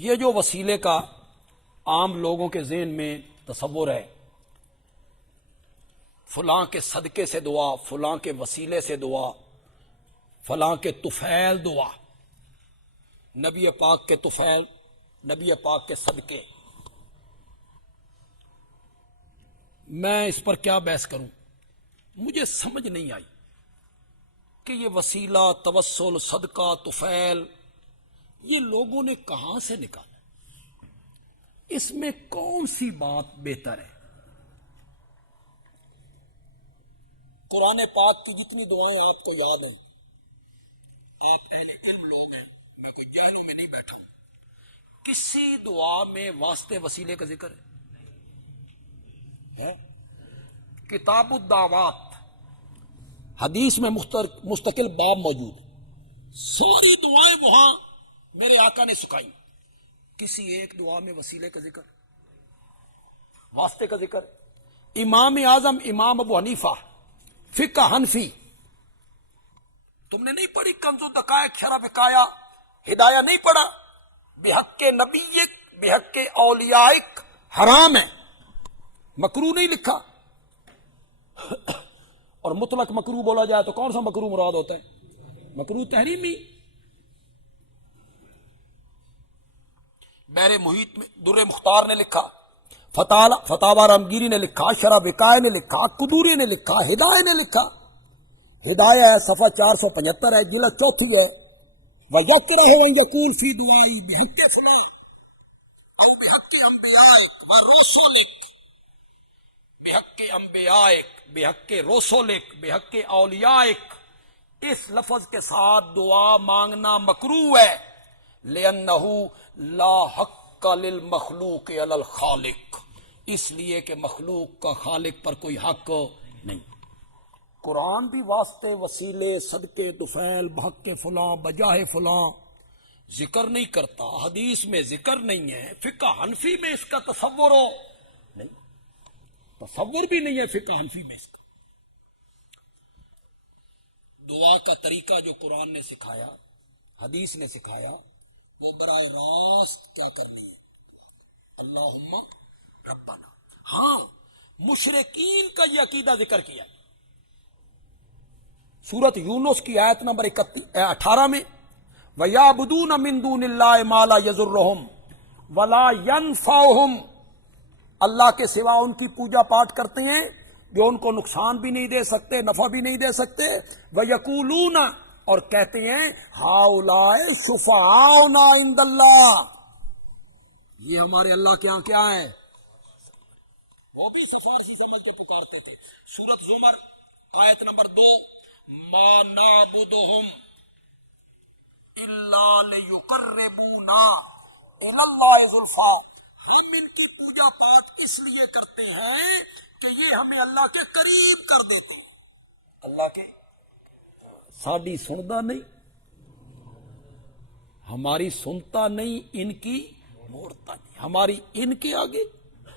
یہ جو وسیلے کا عام لوگوں کے ذہن میں تصور ہے، فلاں کے صدقے سے دعا، فلاں کے وسیلے سے دعا، فلاں کے طفیل دعا، نبی پاک کے طفیل، نبی پاک کے صدقے، میں اس پر کیا بحث کروں؟ مجھے سمجھ نہیں آئی کہ یہ وسیلہ، توسل، صدقہ، طفیل یہ لوگوں نے کہاں سے نکالا؟ اس میں کون سی بات بہتر ہے؟ قرآن پاک کی جتنی دعائیں آپ کو یاد ہیں، آپ اہل علم لوگ ہیں، میں کوئی جہلوں میں نہیں بیٹھا ہوں، کسی دعا میں واسطے وسیلے کا ذکر ہے؟ کتاب الدعوات حدیث میں مستقل باب موجود ہے، ساری دعائیں وہاں میرے آقا نے سکھائی، کسی ایک دعا میں وسیلے کا ذکر، واسطے کا ذکر؟ امام اعظم امام ابو حنیفہ فقہ حنفی، تم نے نہیں پڑھی کنز الدقائق شرح بقایا ہدایہ نہیں پڑھا؟ بحق نبیک بحق اولیائک حرام ہے، مکروہ نہیں لکھا؟ اور مطلق مکروہ بولا جائے تو کون سا مکروہ مراد ہوتا ہے؟ مکروہ تحریمی۔ بحر محیط میں در مختار نے لکھا، فتاوی رامگیری نے لکھا، شرح بقائے نے لکھا، قدوری نے لکھا، ہدایہ نے لکھا، ہدایہ ہے صفحہ 475 ہے، جلد 4 ہے، وَيَكْرَهُ أَن يَقُولَ فِي دُعَائِهِ بِحَقِّ فُلَانٍ أَوْ بِحَقِّ أَنْبِيَائِكَ وَرُسُلِكَ، بِحَقِّ أَنْبِيَائِكَ بِحَقِّ رُسُلِكَ بِحَقِّ أَوْلِيَائِكَ، اس لفظ کے ساتھ دعا مانگنا مکروہ ہے، لِأَنَّهُ لَا حَقَّ لِلْمَخْلُوقِ عَلَى الْخَالِقِ، اس لیے کہ مخلوق کا خالق پر کوئی حق نہیں۔ قرآن بھی واسطے وسیلے صدقے طفیل بحق فلاں بجاہ فلاں ذکر نہیں کرتا، حدیث میں ذکر نہیں ہے، فقہ حنفی میں اس کا تصور ہو نہیں، تصور بھی نہیں ہے فقہ حنفی میں اس کا۔ دعا کا طریقہ جو قرآن نے سکھایا، حدیث نے سکھایا، وہ براہ راست کیا کرنی ہے؟ اللہم ربنا۔ ہاں، مشرکین کا یہ عقیدہ ذکر کیا سورت یونس کی آیت نمبر 18 میں، وَيَعْبُدُونَ مِن دُونِ اللَّهِ مَا لَا يَضُرُّهُمْ وَلَا يَنْفَعُهُمْ، اللہ کے سوا ان کی پوجا پاٹ کرتے ہیں جو ان کو نقصان بھی نہیں دے سکتے، نفع بھی نہیں دے سکتے، وَيَقُولُونَ، اور کہتے ہیں، هَؤُلَاءِ شُفَعَاؤُنَا عِندَ اللَّهِ، یہ ہمارے اللہ کے ہاں کیا ہے؟ وہ بھی سفارشی سمجھ کے پکارتے تھے۔ سورت زمر آیت نمبر 2، ما نعبدهم الا لیقربونا الی اللہ زلفی، ہم ان کی پوجا پاٹ اس لیے کرتے ہیں کہ یہ ہمیں اللہ کے قریب کر دیتے ہیں۔ اللہ کے ساڈی سندا نہیں، ہماری سنتا نہیں، ان کی موڑتا نہیں، ہماری ان کے آگے،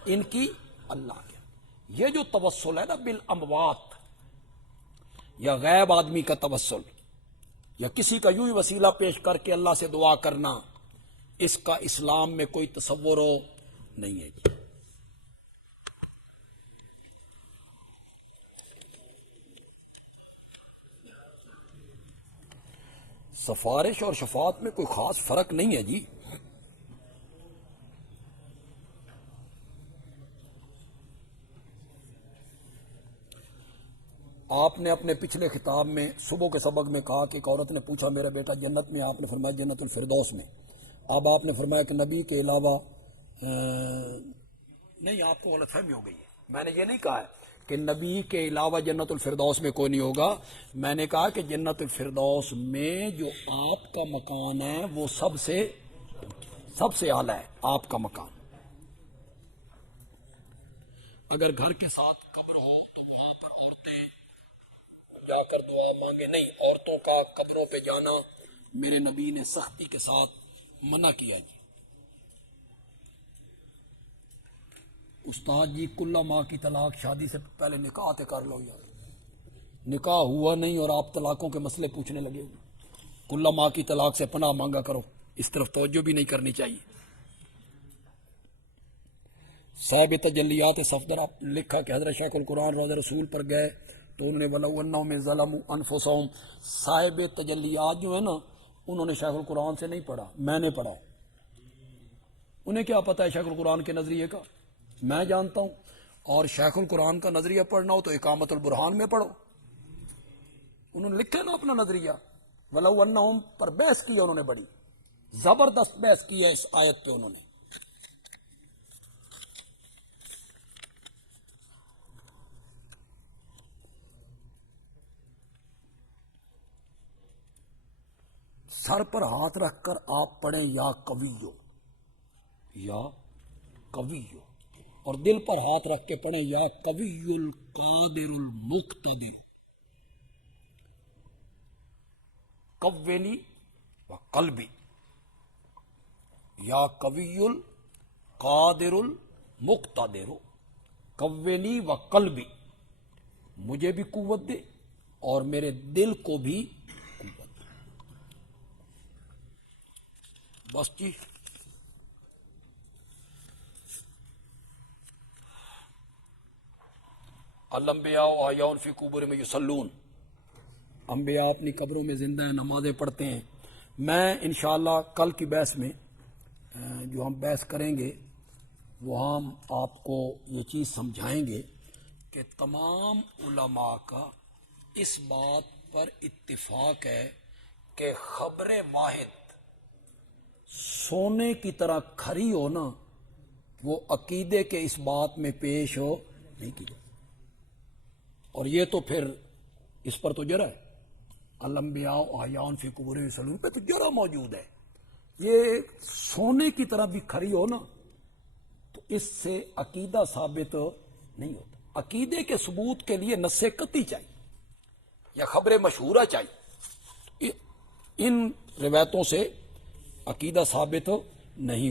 ان کی اللہ کے آگے۔ یہ جو توسل ہے نا بالاموات، یا غیب آدمی کا توسل، یا کسی کا یوں ہی وسیلہ پیش کر کے اللہ سے دعا کرنا، اس کا اسلام میں کوئی تصور نہیں ہے جی۔ سفارش اور شفاعت میں کوئی خاص فرق نہیں ہے جی۔ آپ نے اپنے پچھلے خطاب میں صبح کے سبق میں کہا کہ ایک عورت نے پوچھا میرا بیٹا جنت میں، آپ نے فرمایا جنت الفردوس میں۔ اب آپ نے فرمایا کہ نبی کے علاوہ نہیں، آپ کو غلط فہمی ہو گئی ہے، میں نے یہ نہیں کہا ہے کہ نبی کے علاوہ جنت الفردوس میں کوئی نہیں ہوگا، میں نے کہا کہ جنت الفردوس میں جو آپ کا مکان ہے وہ سب سے اعلیٰ ہے، آپ کا مکان۔ اگر گھر کے ساتھ قبر ہو تو وہاں پر عورتیں جا کر دعا مانگے نہیں، عورتوں کا قبروں پہ جانا میرے نبی نے سختی کے ساتھ منع کیا جی۔ استاد جی کلہ ماں کی طلاق، شادی سے پہلے نکاح تے کر لو یار، نکاح ہوا نہیں اور آپ طلاقوں کے مسئلے پوچھنے لگے۔ کلہ ماں کی طلاق سے پناہ مانگا کرو، اس طرف توجہ بھی نہیں کرنی چاہیے۔ صاحب تجلیات صفدر آپ لکھا کہ حضرت شیخ القرآن روضہ رسول پر گئے تو انہوں نے وَلَوْ أَنَّهُمْ إِذْ ظَلَمُوا أَنفُسَهُمْ، صاحب تجلیات جو ہے نا انہوں نے شیخ القرآن سے نہیں پڑھا، میں نے پڑھا ہے۔ انہیں کیا پتہ ہے شیخ القرآن کے نظریے کا، میں جانتا ہوں۔ اور شیخ القرآن کا نظریہ پڑھنا ہو تو اقامت البرہان میں پڑھو، انہوں نے لکھا نا اپنا نظریہ، وَلَوْ أَنَّهُمْ پر بحث کی انہوں نے، بڑی زبردست بحث کی ہے اس آیت پہ انہوں نے۔ سر پر ہاتھ رکھ کر آپ پڑھیں یا قویو، یا قویو، اور دل پر ہاتھ رکھ کے پڑھیں یا قوی القادر المقتدر، قوینی و قلبی، یا قوی القادر المقتدر، قوینی و قلبی، مجھے بھی قوت دے اور میرے دل کو بھی قوت دے۔ بس جی، الانبیاء احیاء فی قبورہم یصلون، انبیاء اپنی قبروں میں زندہ ہیں، نمازیں پڑھتے ہیں۔ میں انشاءاللہ کل کی بحث میں جو ہم بحث کریں گے وہ ہم آپ کو یہ چیز سمجھائیں گے کہ تمام علماء کا اس بات پر اتفاق ہے کہ خبر واحد سونے کی طرح کھری ہو نا، وہ عقیدے کے اس بات میں پیش ہو نہیں کی جائے۔ اور یہ تو پھر اس پر تو جرا ہے، الانبیاء احیاء فی قبورہم یصلون پہ تو جرا موجود ہے۔ یہ سونے کی طرح بھی کھری ہو نا تو اس سے عقیدہ ثابت نہیں ہوتا۔ عقیدے کے ثبوت کے لیے نص قطعی چاہیے یا خبر مشہورہ چاہیے، ان روایتوں سے عقیدہ ثابت نہیں